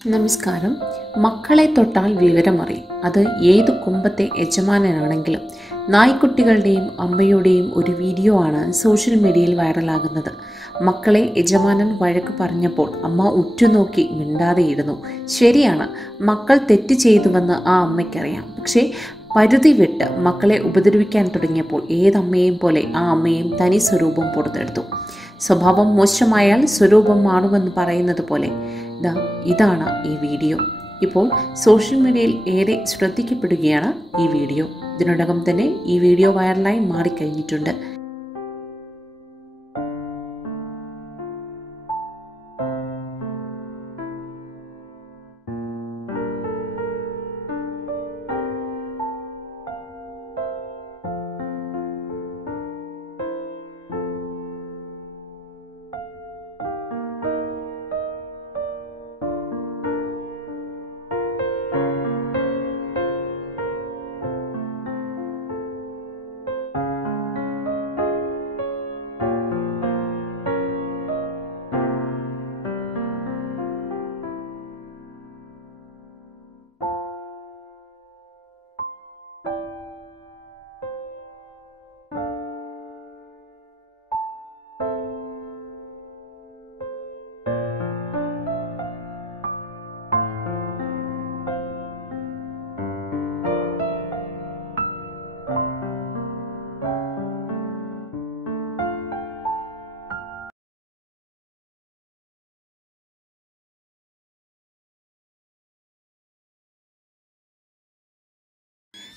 നമസ്കാരം. മക്കളെ തൊട്ടാൽ വിവരമറിയും. അത് ഏതു കുമ്പത്തെ യജമാനനാണെങ്കിലും. നായ്ക്കുട്ടികളുടെയും അമ്മയുടെയും ഒരു വീഡിയോ ആണ് സോഷ്യൽ മീഡിയയിൽ വൈറലാകുന്നത്. മക്കളെ യജമാനൻ വഴക്ക് പറഞ്ഞപ്പോൾ അമ്മ ഉറ്റുനോക്കി മിണ്ടാതെയിരുന്നു. ശരിയാണ്, മക്കൾ തെറ്റ് ചെയ്തുവെന്ന് ആ അമ്മയ്ക്കറിയാം. പക്ഷേ പരിധി വിട്ട് മക്കളെ ഉപദ്രവിക്കാൻ തുടങ്ങിയപ്പോൾ ഏതമ്മയെയും പോലെ ആ അമ്മയും തനി സ്വരൂപം പുറത്തെടുത്തു. സ്വഭാവം മോശമായാൽ സ്വരൂപം മാറുമെന്ന് പറയുന്നത് പോലെ ഇതാണ് ഈ വീഡിയോ. ഇപ്പോൾ സോഷ്യൽ മീഡിയയിൽ ഏറെ ശ്രദ്ധിക്കപ്പെടുകയാണ് ഈ വീഡിയോ. ഇതിനോടകം തന്നെ ഈ വീഡിയോ വൈറലായി മാറിക്കഴിഞ്ഞിട്ടുണ്ട്.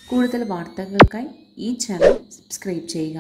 കൂടുതൽ വാർത്തകൾക്കായി ഈ ചാനൽ സബ്സ്ക്രൈബ് ചെയ്യുക.